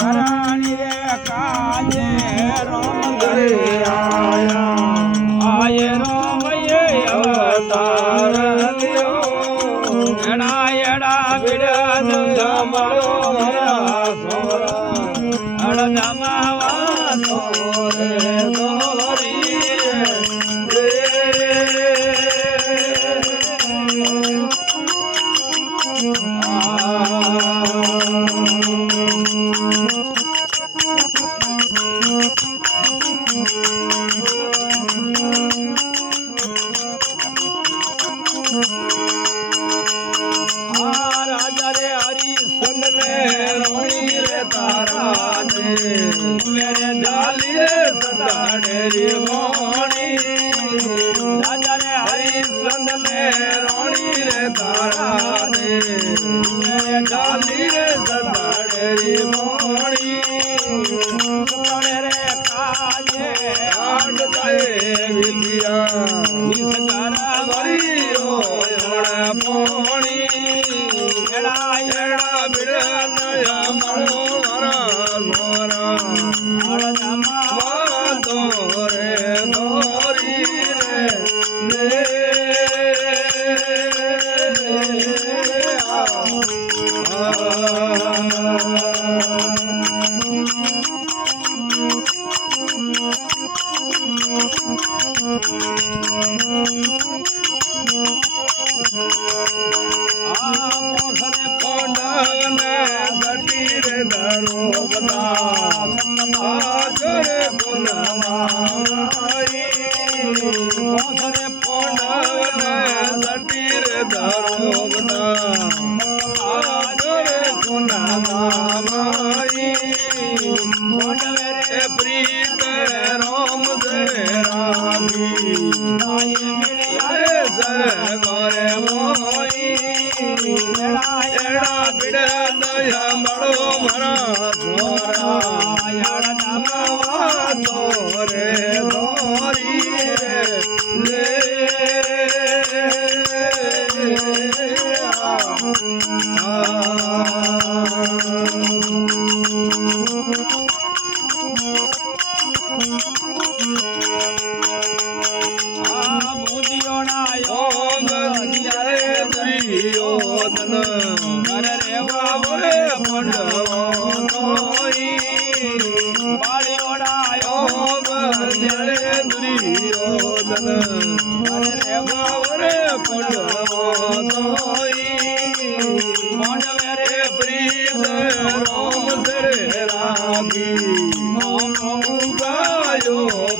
ઘરાણી રે કાજે રોમ ઘરે આયે રોમ એ અવતાર લ્યો એડા એડા વિડદ સાંભળો મારા સોરા અડધમાવા તોરે દોરી राजा रे हरी संग में रोणी रे तारा दे मेरे जालिए सदा डेरी मोणी राजा रे हरी संग में रोणी रे तारा दे मेरे जालिए सदा डेरी मोणी सोने रे काजे आंड जाए विद्या निसकारा वरी ओ पोणी एड़ा एड़ा बिड़नया मरो मरा मोरा अड़नमा तोरे दोरी रे ने मोसरे कोंडन गटीर धरो बता आजरे गुनमाई मोसरे कोंडन गटीर धरो बता आजरे गुनमाई कोंडवे प्रीत रोम दरे रागी नाय मिलिया सर गोरे मोई एड़ा बिड़नया मरो मरा सोरा अड़धमावा तोरे दोरी रे ले दुर्योधन घर रे बाबरे पंडवो तोई बाळियोडायो बजरे दुर्योधन घर रे बाबरे पंडवो तोई पांडवे रे प्रीत रोम दरे रागी ओम गायो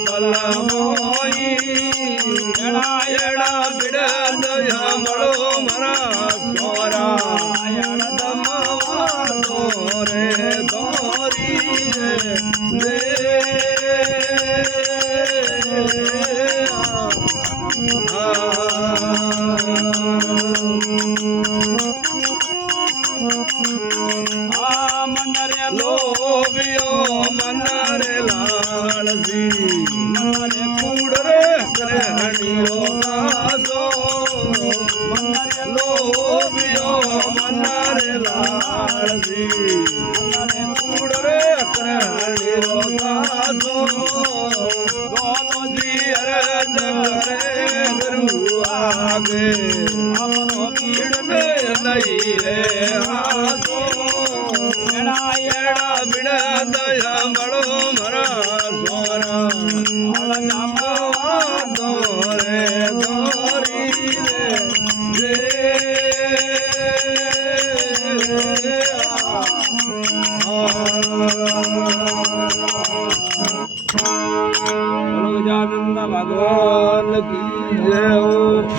पलमोई एड़ा एड़ा बिड़नया मरो मरा सोरा अड़धमावा तोरे दोरी ले मनरे लोभियो मनरे लालजी मनरे कूड़रे ग्रहणियो गासो मनरे लोभियो मनरे लालजी मनरे कूड़रे ग्रहणियो गासो गोलोजी अरज करे गुरु आगे अपनो पीड़ ने नहीं रे आसो एड़ा एड़ा बिड़नया मरो मरा सोरा अड़धमावा तोरे दोरी रे बोलो गजानंद भगवान की जय हो।